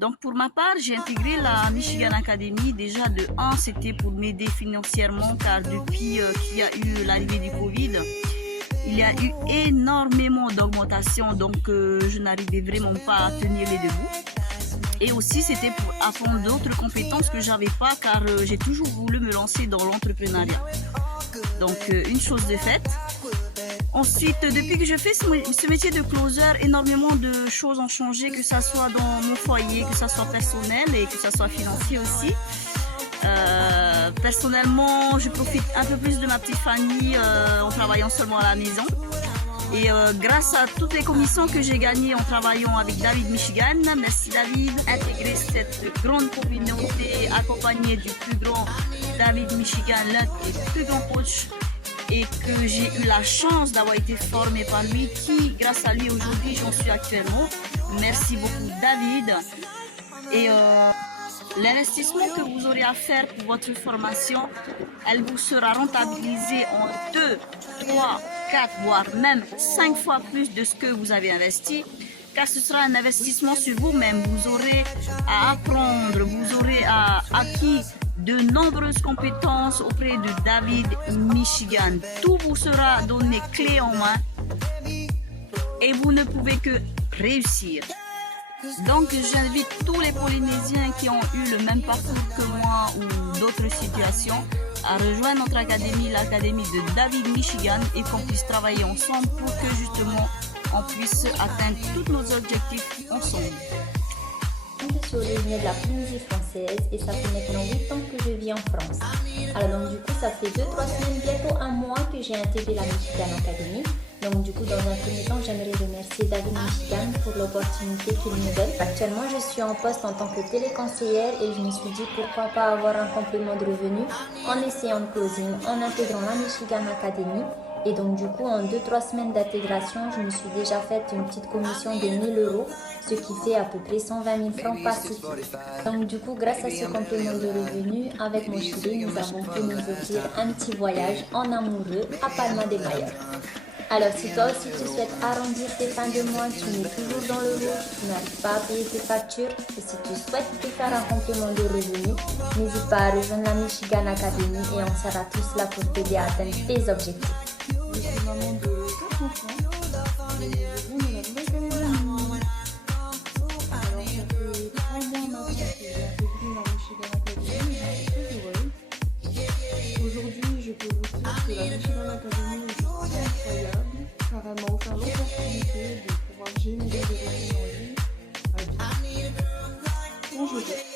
Donc pour ma part, j'ai intégré la Michigan Academy. Déjà de 1, c'était pour m'aider financièrement car depuis qu'il y a eu l'arrivée du Covid, il y a eu énormément d'augmentation, donc je n'arrivais vraiment pas à tenir les debout. Et aussi c'était pour apprendre d'autres compétences que j'avais pas car j'ai toujours voulu me lancer dans l'entrepreneuriat. Donc une chose de faite. Ensuite, depuis que je fais ce métier de closer, énormément de choses ont changé, que ça soit dans mon foyer, que ça soit personnel et que ça soit financier aussi. Personnellement, je profite un peu plus de ma petite famille en travaillant seulement à la maison. Et grâce à toutes les commissions que j'ai gagnées en travaillant avec David Michigan, merci David, intégrer cette grande communauté accompagnée du plus grand David Michigan, l'un des plus grands coachs, et que j'ai eu la chance d'avoir été formée par lui, qui, grâce à lui aujourd'hui, j'en suis actuellement. Merci beaucoup David. Et l'investissement que vous aurez à faire pour votre formation, elle vous sera rentabilisée en 2, 3, 4, voire même 5 fois plus de ce que vous avez investi, car ce sera un investissement sur vous-même. Vous aurez à apprendre, vous aurez acquis de nombreuses compétences auprès de David Michigan. Tout vous sera donné clé en main et vous ne pouvez que réussir. Donc j'invite tous les Polynésiens qui ont eu le même parcours que moi ou d'autres situations à rejoindre notre académie, l'académie de David Michigan, et qu'on puisse travailler ensemble pour que justement on puisse atteindre tous nos objectifs ensemble. Je suis originaire de la Polynésie française et ça fait maintenant 8 ans que je vis en France. Alors donc du coup ça fait 2-3 semaines, bientôt un mois que j'ai intégré la Michigan Academy. Donc du coup dans un premier temps j'aimerais remercier David Michigan pour l'opportunité qu'il nous donne. Actuellement je suis en poste en tant que téléconseillère et je me suis dit pourquoi pas avoir un complément de revenu en essayant le closing, en intégrant la Michigan Academy. Et donc du coup en 2-3 semaines d'intégration je me suis déjà fait une petite commission de 1 000 €, ce qui fait à peu près 120 000 francs par cycle. Donc du coup grâce à ce complément de revenu, avec mon chéri nous avons pu nous offrir un petit voyage en amoureux à Palma de Mallorca. Alors si toi aussi tu souhaites arrondir tes fins de mois, tu es toujours dans le rouge, tu n'arrives pas à payer tes factures, et si tu souhaites te faire un complément de revenu, n'hésite pas à rejoindre la Michigan Academy et on sera tous là pour t'aider à atteindre tes objectifs. Je suis maman de 4 enfants et je viens de la Nouvelle-Calédonie. Alors ça fait 3 mois maintenant que j'ai intégré la Michigan Academy et je suis très heureuse. Aujourd'hui, je peux vous dire que la Michigan Academy est juste incroyable car elle m'a offert l'opportunité de pouvoir générer des revenus en ligne à vie quand je veux.